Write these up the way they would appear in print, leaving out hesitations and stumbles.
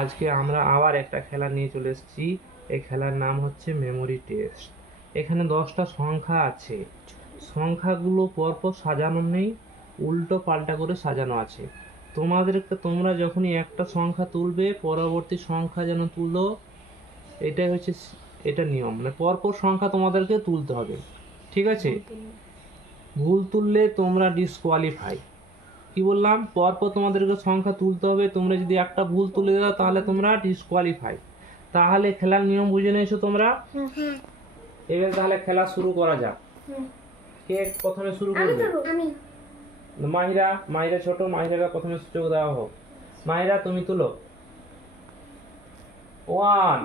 আজকে আমরা আবার একটা খেলা নিয়ে চলে এসেছি। এই খেলার নাম হচ্ছে মেমোরি টেস্ট। এখানে 10টা সংখ্যা আছে, সংখ্যাগুলো পরপর সাজানো নেই, উল্টো পাল্টা করে সাজানো আছে। তোমরা যখনই একটা সংখ্যা তুলবে পরবর্তী সংখ্যা যেন তুলো, এটাই হচ্ছে এটা নিয়ম, মানে পরপর সংখ্যা তোমাদেরকে তুলতে হবে, ঠিক আছে? ভুল তুললে তোমরা ডিসকোয়ালিফাই। কি বললাম? পরপর তোমাদেরকে সংখ্যা তুলতে হবে, তোমরা যদি একটা ভুল তুলে দাও তাহলে তোমরা ডিসকোয়ালিফাই। তাহলে খেলার নিয়ম বুঝে নিয়েছো তোমরা? এবার তাহলে খেলা শুরু করা যাক। কে প্রথমে শুরু করবে? আমি। মাহিরা ছোট, মাহিরাকে প্রথমে সুযোগ দেওয়া হোক। মাহিরা তুমি তুলো। 1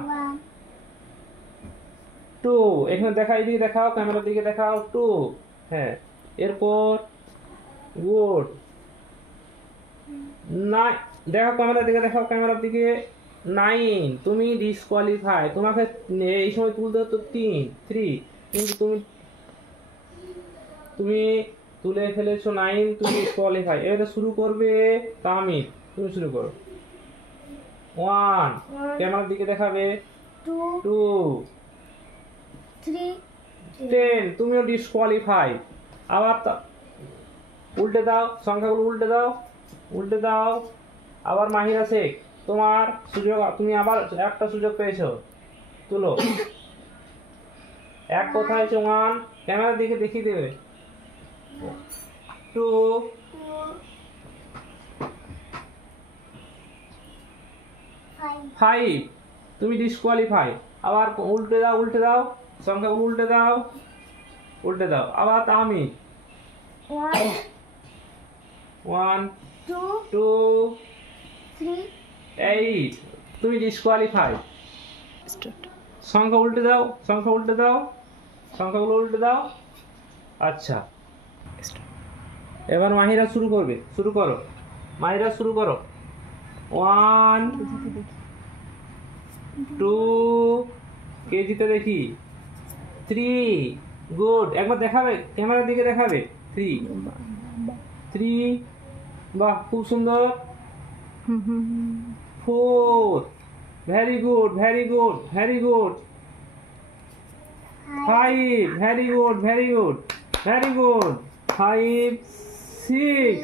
2, এখানে দেখা, এইদিকে দেখাও, ক্যামেরার দিকে দেখাও। 2, হ্যাঁ। এরপর গুড। 9, দেখো ক্যামেরার দিকে, দেখাও ক্যামেরার দিকে। 9, তুমি ডিসকোয়ালিফাই। তোমাকে এই সময় তুলতে হতো 3, কিন্তু তুমি তুলে ফেলেছো 9, তুমি ডিসকোয়ালিফাই। এবারে শুরু করবে তামিম, তুমি শুরু করো। 1, ক্যামেরার দিকে দেখাবে। 2, 3, 10, তুমিও ডিসকোয়ালিফাই। আবার উল্টে দাও, সংখ্যাগুলো উল্টে দাও। আবার মাহিরা শেখ, তোমার সুযোগ, তুমি আবার একটা সুযোগ পেয়েছো, তুলো। এক কথা হয়েছে 1, ক্যামেরার দিকে দেখিয়ে দেবে। 2, 5, তুমি ডিসকোয়ালিফাই। আবার উল্টে দাও, সংখ্যাগুলো উল্টে দাও। আবার আমি 1, 2, 3, 8, তুমি ডিসকোয়ালিফাই। সংখ্যাগুলো উল্টে দাও। আচ্ছা, এবার মাহিরা শুরু করো। মাহিরা শুরু করো। 1, 2, কে জিতে দেখি। 3, গুড। একবার দেখাবে, ক্যামেরার দিকে দেখাবে। 3, বাহ, খুব সুন্দর। 4, very good. 5, very good. 5, 6,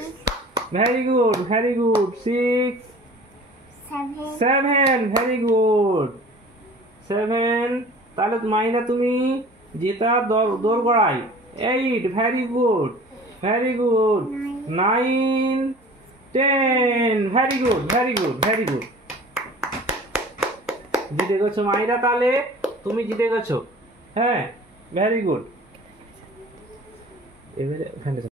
very good. 6, 7, very good. 7, তাহলে মাইনা তুমি জেতা দোরগড়াই। 8, ভেরি গুড। 9, 10, very good. জিতে গেছো মাইরা, তাহলে তুমি জিতে গেছো। হ্যাঁ, ভেরি গুড। এবারে